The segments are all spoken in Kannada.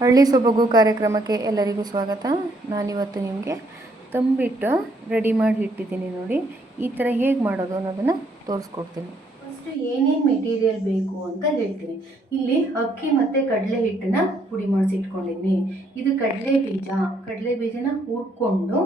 ಹಳ್ಳಿ ಸೊಬಗು ಕಾರ್ಯಕ್ರಮಕ್ಕೆ ಎಲ್ಲರಿಗೂ ಸ್ವಾಗತ. ನಾನಿವತ್ತು ನಿಮಗೆ ತಂಬಿಟ್ಟು ರೆಡಿ ಮಾಡಿ ಇಟ್ಟಿದ್ದೀನಿ ನೋಡಿ. ಈ ಥರ ಹೇಗೆ ಮಾಡೋದು ಅನ್ನೋದನ್ನು ತೋರಿಸ್ಕೊಡ್ತೀನಿ. ಫಸ್ಟ್ ಏನೇನು ಮೆಟೀರಿಯಲ್ ಬೇಕು ಅಂತ ಹೇಳ್ತೀನಿ. ಇಲ್ಲಿ ಅಕ್ಕಿ ಮತ್ತು ಕಡಲೆ ಹಿಟ್ಟನ್ನು ಪುಡಿ ಮಾಡಿಸಿ ಇಟ್ಕೊಂಡಿದ್ದೀನಿ. ಇದು ಕಡಲೆ ಬೀಜನ ಹುರ್ಕೊಂಡು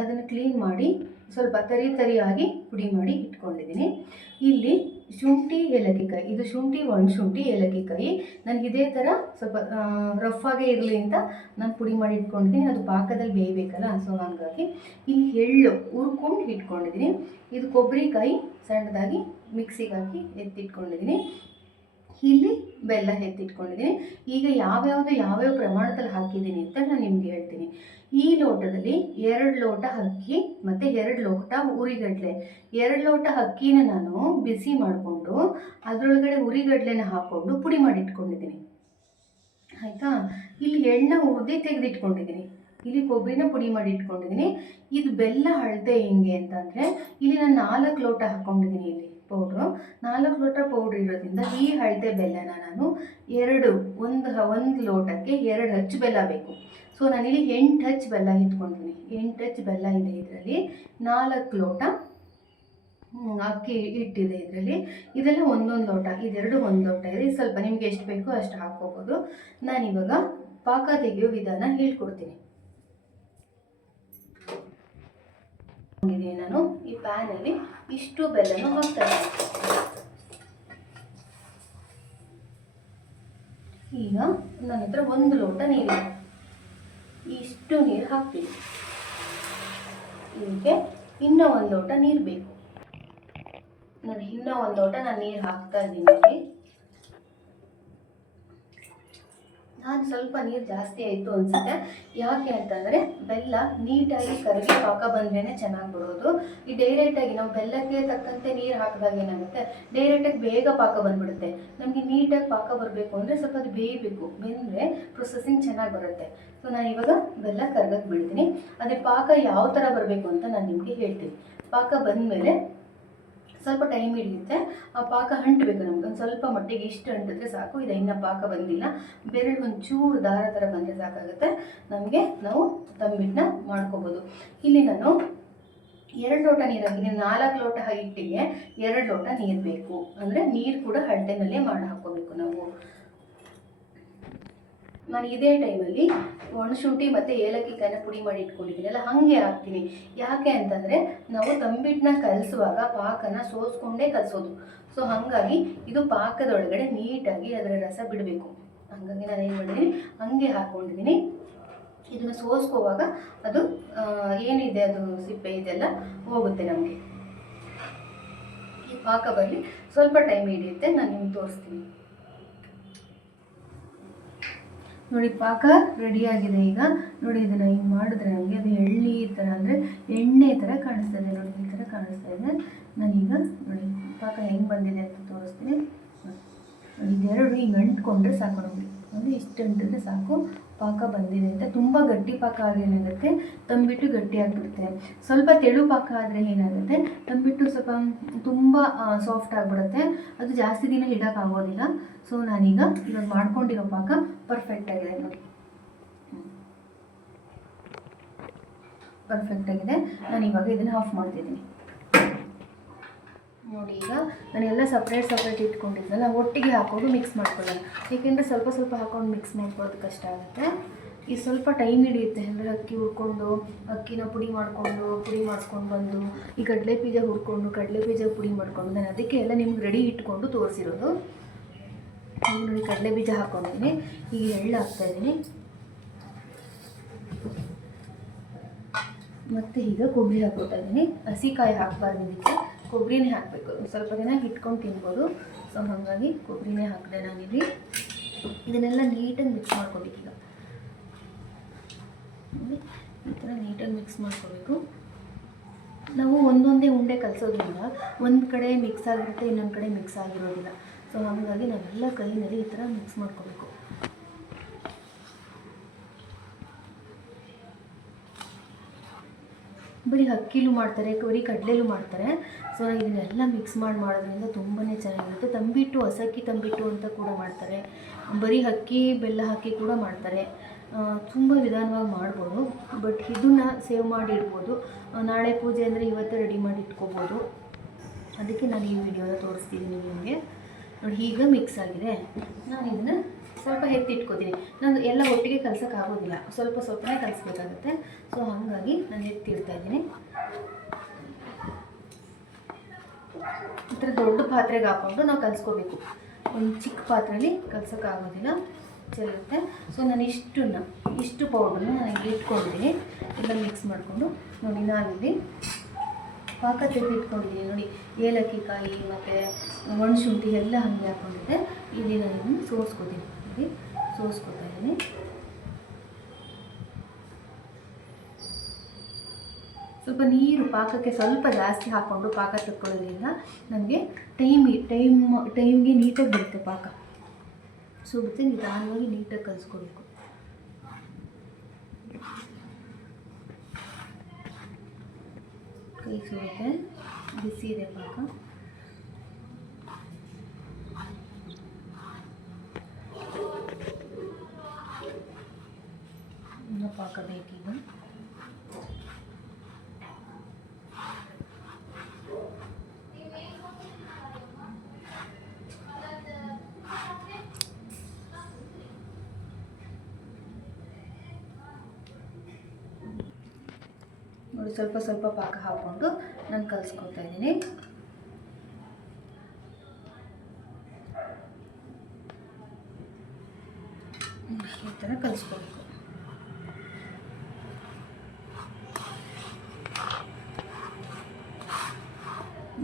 ಅದನ್ನು ಕ್ಲೀನ್ ಮಾಡಿ ಸ್ವಲ್ಪ ತರಿಯಾಗಿ ಪುಡಿ ಮಾಡಿ ಇಟ್ಕೊಂಡಿದ್ದೀನಿ. ಇಲ್ಲಿ ಶುಂಠಿ ಏಲಕ್ಕಿಕಾಯಿ, ಇದು ಶುಂಠಿ ಒಣಶುಂಠಿ ಏಲಕ್ಕಿಕಾಯಿ ನನಗೆ ಇದೇ ಥರ ಸ್ವಲ್ಪ ರಫ್ ಆಗೇ ಇರಲಿ ಅಂತ ನಾನು ಪುಡಿ ಮಾಡಿ ಇಟ್ಕೊಂಡಿದ್ದೀನಿ. ಅದು ಪಾಕದಲ್ಲಿ ಬೇಯಬೇಕಲ್ಲ, ಸೊ ಹಾಗಾಗಿ ಇಲ್ಲಿ ಎಳ್ಳು ಹುರ್ಕೊಂಡು ಇಟ್ಕೊಂಡಿದ್ದೀನಿ. ಇದು ಕೊಬ್ಬರಿಕಾಯಿ ಸಣ್ಣದಾಗಿ ಮಿಕ್ಸಿಗೆ ಹಾಕಿ ಎತ್ತಿಟ್ಕೊಂಡಿದ್ದೀನಿ. ಇಲ್ಲಿ ಬೆಲ್ಲ ಎತ್ತಿಟ್ಕೊಂಡಿದ್ದೀನಿ. ಈಗ ಯಾವ್ಯಾವ ಪ್ರಮಾಣದಲ್ಲಿ ಹಾಕಿದ್ದೀನಿ ಅಂತ ನಾನು ನಿಮ್ಗೆ ಹೇಳ್ತೀನಿ. ಈ ಲೋಟದಲ್ಲಿ 2 ಲೋಟ ಅಕ್ಕಿ ಮತ್ತು 2 ಲೋಟ ಹುರಿಗಡಲೆ. 2 ಲೋಟ ಅಕ್ಕಿನ ನಾನು ಬಿಸಿ ಮಾಡಿಕೊಂಡು ಅದರೊಳಗಡೆ ಹುರಿಗಡಲೆನ ಹಾಕ್ಕೊಂಡು ಪುಡಿ ಮಾಡಿ ಇಟ್ಕೊಂಡಿದ್ದೀನಿ, ಆಯಿತಾ. ಇಲ್ಲಿ ಎಣ್ಣೆ ಹುರಿದು ತೆಗೆದಿಟ್ಕೊಂಡಿದ್ದೀನಿ. ಇಲ್ಲಿ ಕೊಬ್ಬರಿನ ಪುಡಿ ಮಾಡಿ ಇಟ್ಕೊಂಡಿದ್ದೀನಿ. ಇದು ಬೆಲ್ಲ ಅಳತೆ ಹೆಂಗೆ ಅಂತಂದರೆ, ಇಲ್ಲಿ ನಾನು 4 ಲೋಟ ಹಾಕ್ಕೊಂಡಿದ್ದೀನಿ. ಇಲ್ಲಿ ಪೌಡ್ರು 4 ಲೋಟ ಪೌಡ್ರ್ ಇರೋದ್ರಿಂದ ಈ ಅಳತೆ ಬೆಲ್ಲನ ನಾನು ಒಂದು ಲೋಟಕ್ಕೆ 2 ಹಚ್ಚು ಬೆಲ್ಲ ಬೇಕು. ಸೊ ನಾನಿಲ್ಲಿ 8 ಹಚ್ಚು ಬೆಲ್ಲ ಇಟ್ಕೊಂಡಿದ್ದೀನಿ. 8 ಹಚ್ಚು ಬೆಲ್ಲ ಇದೆ ಇದರಲ್ಲಿ. 4 ಲೋಟ ಅಕ್ಕಿ ಹಿಟ್ಟಿದೆ ಇದರಲ್ಲಿ. ಇದೆಲ್ಲ ಒಂದೊಂದು ಲೋಟ, ಇದೆರಡು 1 ಲೋಟ ಇದೆ. ಸ್ವಲ್ಪ ನಿಮಗೆ ಎಷ್ಟು ಬೇಕೋ ಅಷ್ಟು ಹಾಕ್ಕೋಬೋದು. ನಾನಿವಾಗ ಪಾಕ ತೆಗೆಯೋ ವಿಧಾನ ಹೇಳ್ಕೊಡ್ತೀನಿ. ನಾನು ಈ ಪ್ಯಾನಲ್ಲಿ ಇಷ್ಟು ಬೆಲ್ಲನ ಹಾಕ್ತಾ ಇದ್ದೀನಿ. ಈಗ ನನ್ನ ಹತ್ರ 1 ಲೋಟ ನೀರಿದೆ. ಇಷ್ಟು ನೀರು ಹಾಕ್ತೀನಿ. ಇದಕ್ಕೆ ಇನ್ನೂ 1 ಲೋಟ ನೀರು ಬೇಕು. ಇನ್ನೂ 1 ಲೋಟ ನೀರು ಹಾಕ್ತಾ ಇದ್ದೀನಿ. ನಾನು ಸ್ವಲ್ಪ ನೀರು ಜಾಸ್ತಿ ಆಯಿತು ಅನಿಸುತ್ತೆ. ಯಾಕೆ ಅಂತಂದರೆ ಬೆಲ್ಲ ನೀಟಾಗಿ ಕರಗಿ ಪಾಕ ಬಂದ್ರೇ ಚೆನ್ನಾಗಿ ಬರೋದು. ಈ ಡೈರೆಕ್ಟಾಗಿ ನಾವು ಬೆಲ್ಲಕ್ಕೆ ತಕ್ಕಂತೆ ನೀರು ಹಾಕಿದಾಗ ಏನಾಗುತ್ತೆ, ಡೈರೆಕ್ಟಾಗಿ ಬೇಗ ಪಾಕ ಬಂದುಬಿಡುತ್ತೆ. ನಮಗೆ ನೀಟಾಗಿ ಪಾಕ ಬರಬೇಕು ಅಂದರೆ ಸ್ವಲ್ಪ ಅದು ಬೇಯಬೇಕು. ಬೆಂದರೆ ಪ್ರೊಸೆಸಿಂಗ್ ಚೆನ್ನಾಗಿ ಬರುತ್ತೆ. ಸೊ ನಾನು ಇವಾಗ ಬೆಲ್ಲ ಕರಗಕ್ಕೆ ಬಿಡ್ತೀನಿ. ಅದೇ ಪಾಕ ಯಾವ ಥರ ಬರಬೇಕು ಅಂತ ನಾನು ನಿಮಗೆ ಹೇಳ್ತೀನಿ. ಪಾಕ ಬಂದಮೇಲೆ ಸ್ವಲ್ಪ ಟೈಮ್ ಹಿಡಿಯುತ್ತೆ. ಆ ಪಾಕ ಅಂಟಬೇಕು ನಮ್ಗೆ. ಒಂದು ಸ್ವಲ್ಪ ಮಟ್ಟಿಗೆ ಇಷ್ಟು ಅಂಟಿದ್ರೆ ಸಾಕು. ಇದು ಇನ್ನೂ ಪಾಕ ಬಂದಿಲ್ಲ. ಬೆರಳು ಒಂಚೂರು ದಾರ ಥರ ಬಂದರೆ ಸಾಕಾಗುತ್ತೆ ನಮಗೆ. ನಾವು ತಂಬಿಟ್ಟನ್ನ ಮಾಡ್ಕೋಬೋದು. ಇಲ್ಲಿ ನಾನು 2 ಲೋಟ ನೀರು ಹಾಕಿದ್ದೀನಿ. 4 ಲೋಟ ಹಿಟ್ಟಿಗೆ 2 ಲೋಟ ನೀರು ಬೇಕು. ಅಂದರೆ ನೀರು ಕೂಡ ಅಳತೆನಲ್ಲೇ ಮಾಡಿ ಹಾಕ್ಕೋಬೇಕು ನಾವು. ನಾನು ಇದೇ ಟೈಮಲ್ಲಿ ಒಣಶುಂಠಿ ಮತ್ತು ಏಲಕ್ಕಿಕಾಯಿನ ಪುಡಿ ಮಾಡಿ ಇಟ್ಕೊಂಡಿದ್ದೀನಲ್ಲ, ಹಾಗೆ ಹಾಕ್ತೀನಿ. ಯಾಕೆ ಅಂತಂದರೆ ನಾವು ತಂಬಿಟ್ಟನ್ನ ಕಲಿಸುವಾಗ ಪಾಕನ ಸೋಸ್ಕೊಂಡೇ ಕಲಿಸೋದು. ಸೊ ಹಾಗಾಗಿ ಇದು ಪಾಕದೊಳಗಡೆ ನೀಟಾಗಿ ಅದರ ರಸ ಬಿಡಬೇಕು. ಹಾಗಾಗಿ ನಾನು ಏನು ಮಾಡಿದ್ದೀನಿ, ಹಾಗೆ ಹಾಕ್ಕೊಂಡಿದ್ದೀನಿ. ಇದನ್ನು ಸೋಸ್ಕೋವಾಗ ಅದು ಏನಿದೆ ಅದು ಸಿಪ್ಪೆ ಇದೆಲ್ಲ ಹೋಗುತ್ತೆ ನಮಗೆ. ಈ ಪಾಕ ಬರಲಿ ಸ್ವಲ್ಪ ಟೈಮ್ ಹಿಡಿಯುತ್ತೆ. ನಾನು ನಿಮ್ಗೆ ತೋರಿಸ್ತೀನಿ ನೋಡಿ. ಪಾಕ ರೆಡಿಯಾಗಿದೆ. ಈಗ ನೋಡಿ, ಇದನ್ನು ಹಿಂಗೆ ಮಾಡಿದ್ರೆ ನಮಗೆ ಅದು ಎಳ್ಳಿ ಥರ ಅಂದರೆ ಎಣ್ಣೆ ಥರ ಕಾಣಿಸ್ತಾ ಇದೆ ನೋಡಿ. ಈ ಥರ ಕಾಣಿಸ್ತಾ ಇದೆ. ನಾನೀಗ ನೋಡಿ ಪಾಕ ಹೆಂಗೆ ಬಂದಿದೆ ಅಂತ ತೋರಿಸ್ತೀನಿ ನೋಡಿ. ಇದೆರಡು ಹಿಂಗೆ ಅಂಟ್ಕೊಂಡ್ರೆ ಸಾಕು ನಮಗೆ. ಅಂದರೆ ಇಷ್ಟು ಅಂಟಿದ್ರೆ ಸಾಕು ಪಾಕ ಬಂದಿದೆ ಅಂತ. ತುಂಬ ಗಟ್ಟಿ ಪಾಕ ಆದರೆ ಏನಾಗುತ್ತೆ, ತಂಬಿಟ್ಟು ಗಟ್ಟಿ ಆಗಿಬಿಡುತ್ತೆ. ಸ್ವಲ್ಪ ತೆಳು ಪಾಕ ಆದರೆ ಏನಾಗುತ್ತೆ, ತಂಬಿಟ್ಟು ಸ್ವಲ್ಪ ತುಂಬ ಸಾಫ್ಟ್ ಆಗಿಬಿಡುತ್ತೆ. ಅದು ಜಾಸ್ತಿ ದಿನ ಇಡೋಕ್ಕಾಗೋದಿಲ್ಲ. ಸೊ ನಾನೀಗ ಇವಾಗ ಮಾಡ್ಕೊಂಡಿರೋ ಪಾಕ ಪರ್ಫೆಕ್ಟಾಗಿದೆ ನೋಡಿ. ಪರ್ಫೆಕ್ಟಾಗಿದೆ. ನಾನಿವಾಗ ಇದನ್ನು ಆಫ್ ಮಾಡ್ತಿದ್ದೀನಿ ನೋಡಿ. ಈಗ ನಾನೆಲ್ಲ ಸಪ್ರೇಟ್ ಇಟ್ಕೊಂಡಿದ್ದೆನಲ್ಲ, ಒಟ್ಟಿಗೆ ಹಾಕೊಂಡು ಮಿಕ್ಸ್ ಮಾಡ್ಕೊಳ್ಳೋಣ. ಏಕೆಂದರೆ ಸ್ವಲ್ಪ ಹಾಕೊಂಡು ಮಿಕ್ಸ್ ಮಾಡ್ಕೊಳ್ಳೋದು ಕಷ್ಟ ಆಗುತ್ತೆ. ಈ ಸ್ವಲ್ಪ ಟೈಮ್ ಹಿಡಿಯುತ್ತೆ. ಅಂದರೆ ಅಕ್ಕಿ ಹುರ್ಕೊಂಡು, ಅಕ್ಕಿನ ಪುಡಿ ಮಾಡಿಸ್ಕೊಂಡು ಬಂದು, ಈ ಕಡಲೆ ಬೀಜ ಹುರ್ಕೊಂಡು ಕಡಲೆ ಬೀಜ ಪುಡಿ ಮಾಡಿಕೊಂಡು, ನಾನು ಅದಕ್ಕೆ ಎಲ್ಲ ನಿಮ್ಗೆ ರೆಡಿ ಇಟ್ಕೊಂಡು ತೋರಿಸಿರೋದು. ನೋಡಿ ಕಡಲೆ ಬೀಜ ಹಾಕ್ಕೊಂಡಿದ್ದೀನಿ. ಈಗ ಎಳ್ಳು ಹಾಕ್ತಾಯಿದ್ದೀನಿ. ಮತ್ತು ಈಗ ಕೊಬ್ಬರಿ ಹಾಕ್ಕೊತಾ ಇದ್ದೀನಿ. ಹಸಿಕಾಯಿ ಹಾಕಬಾರ್ದು, ಇದಕ್ಕೆ ಕೊಬ್ಬರಿನೇ ಹಾಕಬೇಕು. ಸ್ವಲ್ಪ ದಿನ ಇಟ್ಕೊಂಡು ತಿನ್ಬೋದು. ಸೊ ಹಾಗಾಗಿ ಕೊಬ್ಬರಿನೇ ಹಾಕಿದೆ ನಾನಿಲ್ಲಿ. ಇದನ್ನೆಲ್ಲ ನೀಟಾಗಿ ಮಿಕ್ಸ್ ಮಾಡ್ಕೊಬೇಕು. ಈಗ ಈ ಥರ ನೀಟಾಗಿ ಮಿಕ್ಸ್ ಮಾಡ್ಕೋಬೇಕು. ನಾವು ಒಂದೊಂದೇ ಉಂಡೆ ಕಲಿಸೋದ್ರಿಂದ ಒಂದು ಕಡೆ ಮಿಕ್ಸ್ ಆಗಿರುತ್ತೆ, ಇನ್ನೊಂದು ಕಡೆ ಮಿಕ್ಸ್ ಆಗಿರೋದಿಲ್ಲ. ಸೊ ಹಾಗಾಗಿ ನಾವೆಲ್ಲ ಕೈಯಲ್ಲಿ ಈ ಥರ ಮಿಕ್ಸ್ ಮಾಡ್ಕೋಬೇಕು. ಬರೀ ಅಕ್ಕಿಲೂ ಮಾಡ್ತಾರೆ, ಬರೀ ಕಡಲೆಲೂ ಮಾಡ್ತಾರೆ. ಸೊ ಇದನ್ನೆಲ್ಲ ಮಿಕ್ಸ್ ಮಾಡೋದ್ರಿಂದ ತುಂಬಾ ಚೆನ್ನಾಗಿರುತ್ತೆ. ತಂಬಿಟ್ಟು ಹಸಕ್ಕಿ ತಂಬಿಟ್ಟು ಅಂತ ಕೂಡ ಮಾಡ್ತಾರೆ, ಬರೀ ಅಕ್ಕಿ ಬೆಲ್ಲ ಹಾಕಿ ಕೂಡ ಮಾಡ್ತಾರೆ. ತುಂಬ ವಿಧಾನವಾಗಿ ಮಾಡ್ಬೋದು. ಬಟ್ ಇದನ್ನು ಸೇವ್ ಮಾಡಿ ಇಡ್ಬೋದು. ನಾಳೆ ಪೂಜೆ ಅಂದರೆ ಇವತ್ತೇ ರೆಡಿ ಮಾಡಿ ಇಟ್ಕೋಬೋದು. ಅದಕ್ಕೆ ನಾನು ಈ ವಿಡಿಯೋನ ತೋರಿಸ್ತಿದ್ದೀನಿ ನಿಮಗೆ. ನೋಡಿ ಈಗ ಮಿಕ್ಸ್ ಆಗಿದೆ. ನಾನು ಇದನ್ನು ಸ್ವಲ್ಪ ಎತ್ತಿಟ್ಕೋತೀನಿ. ನಾನು ಎಲ್ಲ ಒಟ್ಟಿಗೆ ಕಲಸೋಕ್ಕಾಗೋದಿಲ್ಲ, ಸ್ವಲ್ಪ ಸ್ವಲ್ಪನೇ ಕಲಿಸ್ಬೇಕಾಗುತ್ತೆ. ಸೊ ಹಾಗಾಗಿ ನಾನು ಎತ್ತಿಡ್ತಾ ಇದ್ದೀನಿ. ಈ ಥರ ದೊಡ್ಡ ಪಾತ್ರೆಗೆ ಹಾಕ್ಕೊಂಡು ನಾವು ಕಲಿಸ್ಕೋಬೇಕು. ಒಂದು ಚಿಕ್ಕ ಪಾತ್ರೆಯಲ್ಲಿ ಕಲಸೋಕ್ಕಾಗೋದಿಲ್ಲ, ಚೆಲ್ಲುತ್ತೆ. ಸೊ ನಾನು ಇಷ್ಟು ಪೌಡ್ರನ್ನ ನಾನು ಇಟ್ಕೊಂಡಿದ್ದೀನಿ. ಎಲ್ಲ ಮಿಕ್ಸ್ ಮಾಡಿಕೊಂಡು ನೋಡಿ ನಾನಿಲ್ಲಿ ಪಾಕ ತೆಗೆದಿಟ್ಕೊಂಡಿದ್ದೀನಿ. ನೋಡಿ ಏಲಕ್ಕಿ ಕಾಯಿ ಮತ್ತು ಒಣಶುಂಠಿ ಎಲ್ಲ ಹಾಗೆ ಹಾಕ್ಕೊಂಡಿದ್ದೆ. ಇಲ್ಲಿ ನಾನು ಇದನ್ನು ಸೋಸ್ಕೋತೀನಿ. ನೋಡಿ ಸೋಸ್ಕೊತಾ ಇದ್ದೀನಿ. ಸ್ವಲ್ಪ ನೀರು ಪಾಕಕ್ಕೆ ಸ್ವಲ್ಪ ಜಾಸ್ತಿ ಹಾಕ್ಕೊಂಡು ಪಾಕ ತಕ್ಕೊಳ್ಳೋದ್ರಿಂದ ನನಗೆ ಟೈಮ್ಗೆ ನೀಟಾಗಿ ಬರುತ್ತೆ. ಪಾಕ ಸುಡುತ್ತೆ, ನಿಧಾನವಾಗಿ ನೀಟಾಗಿ ಕಲಿಸ್ಕೊಬೇಕು. ಕೈ ಸುಡುತ್ತೆ, ಬಿಸಿ ಇದೆ ಪಾಕ. ಇನ್ನೂ ಪಾಕ ಬೇಕೀಗ. ನೋಡಿ ಸ್ವಲ್ಪ ಸ್ವಲ್ಪ ಪಾಕ ಹಾಕ್ಕೊಂಡು ನಾನು ಕಲಿಸ್ಕೊತಾ ಇದ್ದೀನಿ. ಈ ಥರ ಕಲಿಸ್ಕೋಬೇಕು.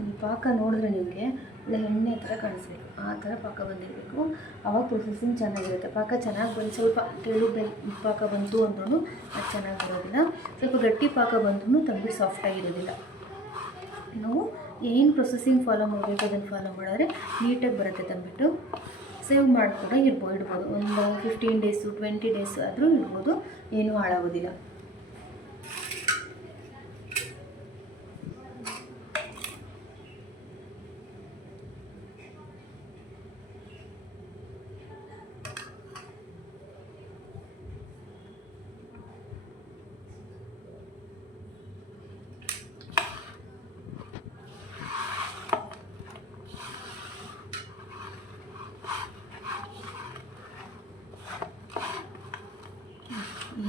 ಈ ಪಾಕ ನೋಡಿದ್ರೆ ನಿಮಗೆ ಒಳ್ಳೆ ಎಣ್ಣೆ ಥರ ಕಾಣಿಸ್ಬೇಕು, ಆ ಥರ ಪಾಕ ಬಂದಿರಬೇಕು. ಆವಾಗ ಪ್ರೊಸೆಸಿಂಗ್ ಚೆನ್ನಾಗಿರುತ್ತೆ. ಪಾಕ ಚೆನ್ನಾಗಿ ಬಂದು ಸ್ವಲ್ಪ ತೆಳು ಪಾಕ ಬಂತು ಅಂದ್ರೂ ಅದು ಚೆನ್ನಾಗಿ ಬರೋದಿಲ್ಲ. ಸ್ವಲ್ಪ ಗಟ್ಟಿ ಪಾಕ ಬಂದ್ರೂ ತಂಬಿಟ್ಟು ಸಾಫ್ಟಾಗಿರೋದಿಲ್ಲ. ನಾವು ಏನು ಪ್ರೊಸೆಸಿಂಗ್ ಫಾಲೋ ಮಾಡಬೇಕು ಅದನ್ನು ಫಾಲೋ ಮಾಡಿದ್ರೆ ನೀಟಾಗಿ ಬರುತ್ತೆ ತಂಬಿಟ್ಟು. ಸೇವ್ ಮಾಡಿ ಕೂಡ ಇಡ್ಬೋದು. ಒಂದು 15 ಡೇಸು 20 ಡೇಸ್ ಆದರೂ ಇಡ್ಬೋದು, ಏನೂ ಹಾಳಾಗೋದಿಲ್ಲ.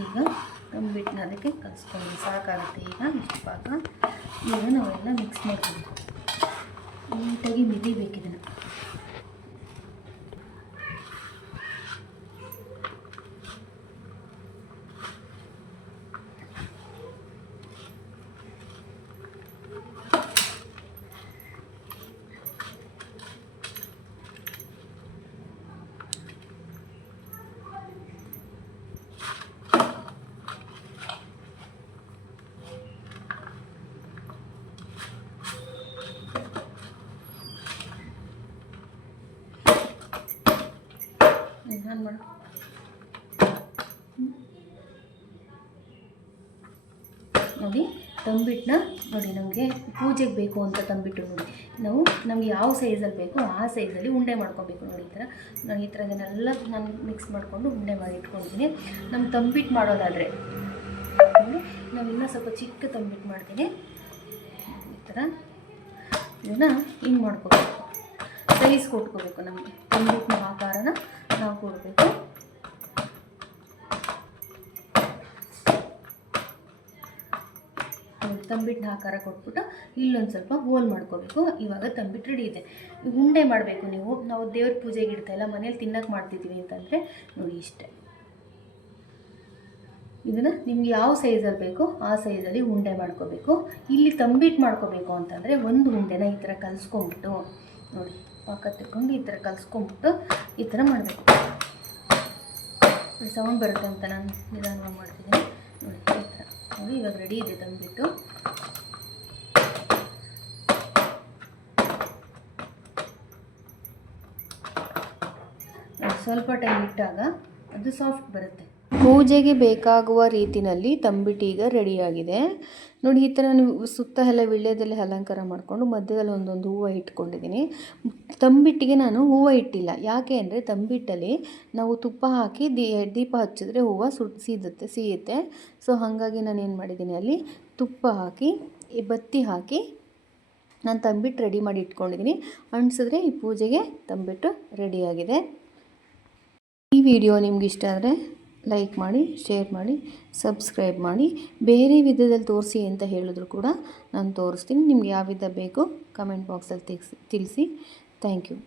ಈಗ ತಂಬಿಟ್ಟನ್ನ ಅದಕ್ಕೆ ಕಲಿಸ್ಕೊಂಡು ಸಾಕಾಗುತ್ತೆ. ಈಗ ಇಷ್ಟು ಪಾಕ ಈಗ ನಾವೆಲ್ಲ ಮಿಕ್ಸ್ ಮಾಡ್ಕೊಬೇಕು. ನೀಟಾಗಿ ಮಿದಿಬೇಕು ಇದನ್ನು. ನಾನು ಮಾಡು ನೋಡಿ ತಂಬಿಟ್ಟನ್ನ ನೋಡಿ. ನಮಗೆ ಪೂಜೆಗೆ ಬೇಕು ಅಂತ ತಂಬಿಟ್ಟು ನೋಡಿ, ನಮಗೆ ಯಾವ ಸೈಜಲ್ಲಿ ಬೇಕೋ ಆ ಸೈಜಲ್ಲಿ ಉಂಡೆ ಮಾಡ್ಕೊಬೇಕು. ನೋಡಿ ಈ ಥರ ಇದನ್ನೆಲ್ಲ ನಾನು ಮಿಕ್ಸ್ ಮಾಡಿಕೊಂಡು ಉಂಡೆ ಮಾಡಿ ಇಟ್ಕೊಂಡಿದ್ದೀನಿ. ನಮ್ಮ ತಂಬಿಟ್ಟು ಮಾಡೋದಾದರೆ ನಾವಿನ್ನೂ ಸ್ವಲ್ಪ ಚಿಕ್ಕ ತಂಬಿಟ್ಟು ಮಾಡ್ತೀನಿ. ಈ ಥರ ಇದನ್ನು ಹಿಂಗೆ ಮಾಡ್ಕೋಬೇಕು, ಸೈಜ್ ಕೊಟ್ಕೋಬೇಕು. ನಮಗೆ ತಂಬಿಟ್ಟಿನ ಆಕಾರನ ನಾವು ಕೊಡಬೇಕು. ತಂಬಿಟ್ಟಿನ ಆಕಾರ ಕೊಟ್ಬಿಟ್ಟು ಇಲ್ಲೊಂದು ಸ್ವಲ್ಪ ಹೋಲ್ ಮಾಡ್ಕೋಬೇಕು. ಇವಾಗ ತಂಬಿಟ್ಟು ರೆಡಿ ಇದೆ. ಉಂಡೆ ಮಾಡಬೇಕು. ನಾವು ದೇವ್ರ ಪೂಜೆಗೆ ಇಡ್ತಾ ಇಲ್ಲ, ಮನೇಲಿ ತಿನ್ನಕ್ಕೆ ಮಾಡ್ತಿದ್ದೀವಿ ಅಂತಂದರೆ ನೋಡಿ ಇಷ್ಟೇ. ಇದನ್ನು ನಿಮ್ಗೆ ಯಾವ ಸೈಜಲ್ಲಿ ಬೇಕೋ ಆ ಸೈಜಲ್ಲಿ ಉಂಡೆ ಮಾಡ್ಕೋಬೇಕು. ಇಲ್ಲಿ ತಂಬಿಟ್ಟು ಮಾಡ್ಕೋಬೇಕು ಅಂತಂದರೆ ಒಂದು ಉಂಡೆನ ಈ ಥರ ಕಲಿಸ್ಕೊಂಬಿಟ್ಟು ನೋಡಿ, ಪಾಕ ತಗೊಂಡು ಈ ಥರ ಕಲಿಸ್ಕೊಂಬಿಟ್ಟು ಈ ಥರ ಮಾಡಬೇಕು. ಸೌಂಡ್ ಬರುತ್ತೆ ಅಂತ ನಾನು ನಿಧಾನವಾಗಿ ಮಾಡ್ತಿದ್ದೀನಿ. ನೋಡಿ ಈ ಥರ ನೋಡಿ. ಇವಾಗ ರೆಡಿ ಇದೆ ತಂಬಿಟ್ಟು. ಸ್ವಲ್ಪ ಟೈಮ್ ಇಟ್ಟಾಗ ಅದು ಸಾಫ್ಟ್ ಬರುತ್ತೆ. ಪೂಜೆಗೆ ಬೇಕಾಗುವ ರೀತಿಯಲ್ಲಿ ತಂಬಿಟ್ಟು ಈಗ ರೆಡಿಯಾಗಿದೆ ನೋಡಿ. ಈ ಥರ ನಾನು ಸುತ್ತ ಎಲ್ಲ ವೀಳ್ಯದೆಲೆ ಅಲಂಕಾರ ಮಾಡಿಕೊಂಡು ಮಧ್ಯದಲ್ಲಿ ಒಂದೊಂದು ಹೂವು ಇಟ್ಕೊಂಡಿದ್ದೀನಿ. ತಂಬಿಟ್ಟಿಗೆ ನಾನು ಹೂವು ಇಟ್ಟಿಲ್ಲ, ಯಾಕೆ ಅಂದರೆ ತಂಬಿಟ್ಟಲ್ಲಿ ನಾವು ತುಪ್ಪ ಹಾಕಿ ದೀಪ ಹಚ್ಚಿದ್ರೆ ಹೂವು ಸಿಹಿಯುತ್ತೆ. ಸೊ ಹಾಗಾಗಿ ನಾನು ಏನು ಮಾಡಿದ್ದೀನಿ, ಅಲ್ಲಿ ತುಪ್ಪ ಹಾಕಿ ಬತ್ತಿ ಹಾಕಿ ನಾನು ತಂಬಿಟ್ಟು ರೆಡಿ ಮಾಡಿ ಇಟ್ಕೊಂಡಿದ್ದೀನಿ. ಅಂಟಿಸಿದ್ರೆ ಈ ಪೂಜೆಗೆ ತಂಬಿಟ್ಟು ರೆಡಿಯಾಗಿದೆ. ಈ ವಿಡಿಯೋ ನಿಮ್ಗೆ ಇಷ್ಟ ಆದರೆ ಲೈಕ್ ಮಾಡಿ, ಶೇರ್ ಮಾಡಿ, ಸಬ್ಸ್ಕ್ರೈಬ್ ಮಾಡಿ. ಬೇರೆ ವಿಧದಲ್ಲಿ ತೋರಿಸಿ ಅಂತ ಹೇಳಿದ್ರು ಕೂಡ ನಾನು ತೋರಿಸ್ತೀನಿ. ನಿಮ್ಗೆ ಯಾವ ವಿಧ ಬೇಕು ಕಮೆಂಟ್ ಬಾಕ್ಸಲ್ಲಿ ತಿಳಿಸಿ. Thank you.